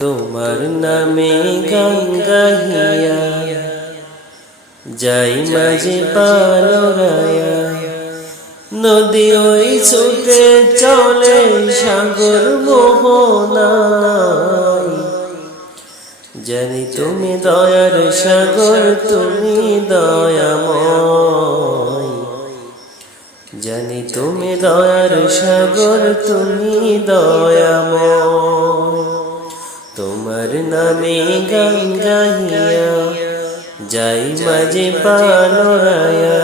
তোমার নামে গান গাহিয়া যাই মাঝে পালরায়া, নদী ওই ছুটে চলে সাগর মোহনায়। জানি তুমি দয়ার সাগর, তুমি দয়াময়। জানি তুমি দয়ার সাগর, তুমি দয়াময়। তোমার নামে গান গাহিয়া যাই মাঝে পালরায়া,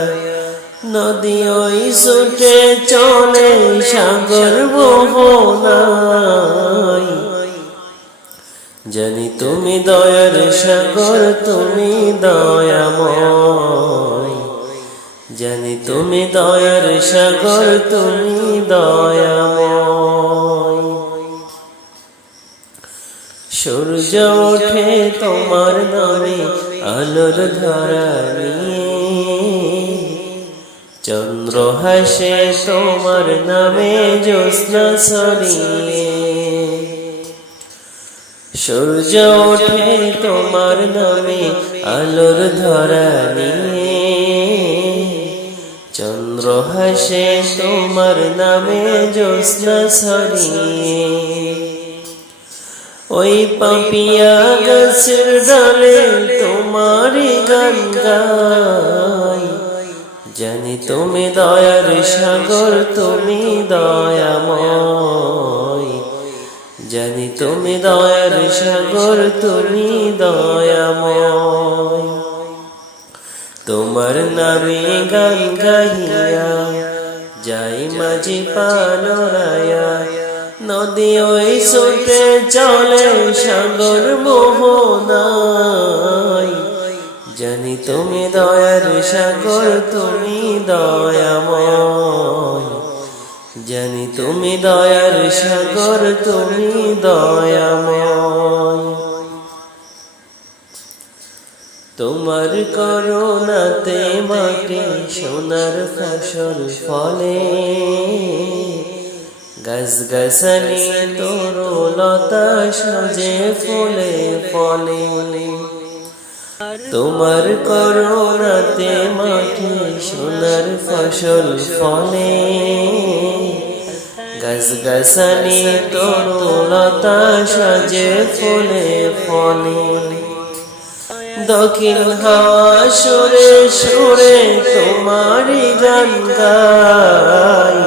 নদী ওই ছুটে চলে সাগর মোহনায়। জানি তুমি দয়ার সাগর, তুমি দয়াময়। জানি তুমি দয়ার সাগর, তুমি দয়াময়। সূর্য ওঠে তোমার নামে আলোর ধারা নিয়ে, চন্দ্র হাসে তোমার নামে জ্যোৎস্না ছড়িয়ে। সূর্য ওঠে তোমার নামে আলোর ধারা নিয়ে, চন্দ্র হাসে তোমার নামে জ্যোৎস্না ছড়িয়ে। ওই পাপিয়া গাছের ডালে তোমারই গান গাই। জানি তুমি দয়ার সাগর, তুমি দয়াময়। জানি তুমি দয়ার সাগর, তুমি দয়াময়। তোমার নামে গান গাহিয়া যাই মাঝি পালরায়া, নদী ওই ছুটে চলে সাগর মোহনায়। জানি তুমি দয়ার সাগর, তুমি দয়াময়। জানি তুমি দয়ার সাগর, তুমি দয়াময়। তোমার করুণাতে মাটি সোনার ফসল ফলে, গাছ গাছালি তরুলতা সাজে ফুলে ফলে। তোমার করুণাতে মাটি সোনার ফসল ফলে, গাছ গাছালি তরুলতা সাজে ফুলে ফলে। দক্ষিণ হাওয়া সুরে সুরে তোমারই গান গাই।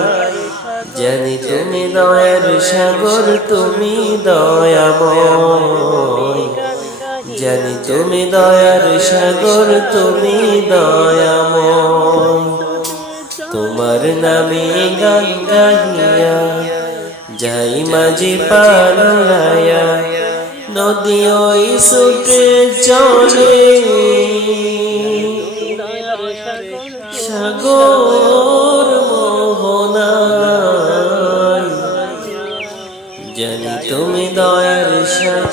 জানি তুমি দয়ার সাগর, তুমি দয়াময়। জানি তুমি দয়ার সাগর, তুমি দয়াময়। তোমার নামে গান গাহিয়া যাই মাঝি পালরায়া, নদী ওই ছুটে চলে সাগর মোহনায়। জানি তুমি দয়ার সাগর।